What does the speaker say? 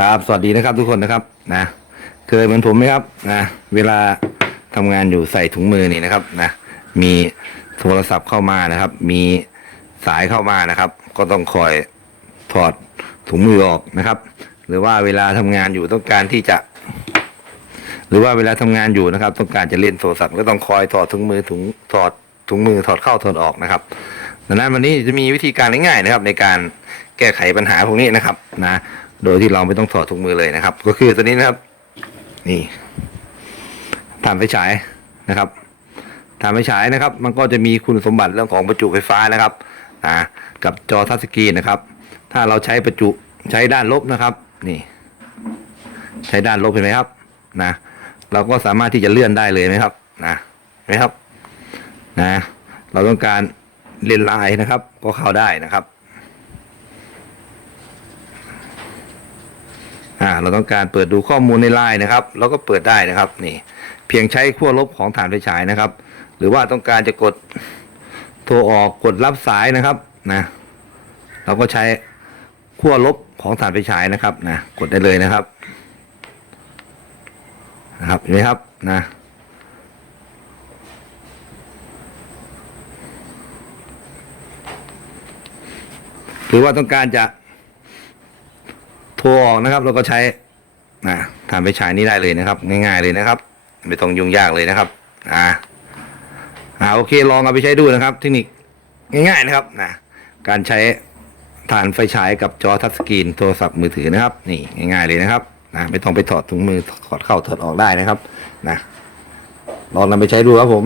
ครับ สวัสดีนะครับทุกคนนะครับนะ เคยเหมือนผมไหมครับนะเวลาทำงานอยู่ใส่ถุงมือนี่นะครับนะมีโทรศัพท์เข้ามานะครับ มีสายเข้ามานะครับ ก็ต้องคอยถอดถุงมือออกนะครับ หรือว่าเวลาทำงานอยู่ต้องการที่จะ หรือว่าเวลาทำงานอยู่นะครับ ต้องการจะเล่นโทรศัพท์ก็ต้องคอยถอดถุงมือถุงถอดถุงมือถอดเข้าถอดออกนะครับดังนั้นวันนี้จะมีวิธีการง่ายๆนะครับ ในการแก้ไขปัญหาพวกนี้นะครับนะ โดยที่เราไม่ต้องถอดถุงมือเลยนะครับ ก็คือตัวนี้นะครับ นี่ถ่านไฟฉายนะครับถ่านไฟฉายนะครับ มันก็จะมีคุณสมบัติเรื่องของประจุไฟฟ้านะครับอ่ากับจอทัชสกรีนนะครับ ถ้าเราใช้ประจุใช้ด้านลบนะครับ นี่ ใช้ด้านลบเห็นไหมครับนะเราก็สามารถที่จะเลื่อนได้เลยไหมครับนะเห็นไหมครับนะเราต้องการเล่นไลน์นะครับ ก็เข้าได้นะครับ อ่าเราต้องการเปิดดูข้อมูลในไลน์นะครับเราก็เปิดได้นะครับนี่เพียงใช้ขั้วลบของฐานไฟฉายนะครับ หรือว่าต้องการจะกดโทรออกกดรับสายนะครับนะเราก็ใช้ขั้วลบของฐานไฟฉายนะครับนะกดได้เลยนะครับนะครับเห็นไหมครับนะหรือว่าต้องการจะ โทรออกนะครับเราก็ใช้นะทำไปฉายนี้ได้เลยนะครับ ง่ายๆเลยนะครับ ไม่ต้องยุ่งยากเลยนะครับอ่าอ่าโอเคลองเอาไปใช้ดูนะครับ เทคนิคง่ายๆนะครับนะการใช้ฐานไฟฉายกับจอทัชสกรีนโทรศัพท์มือถือนะครับ นี่ง่ายๆเลยนะครับนะไม่ต้องไปถอดถุงมือถอดเข้าถอดออกได้นะครับนะลองนำไปใช้ดูครับผม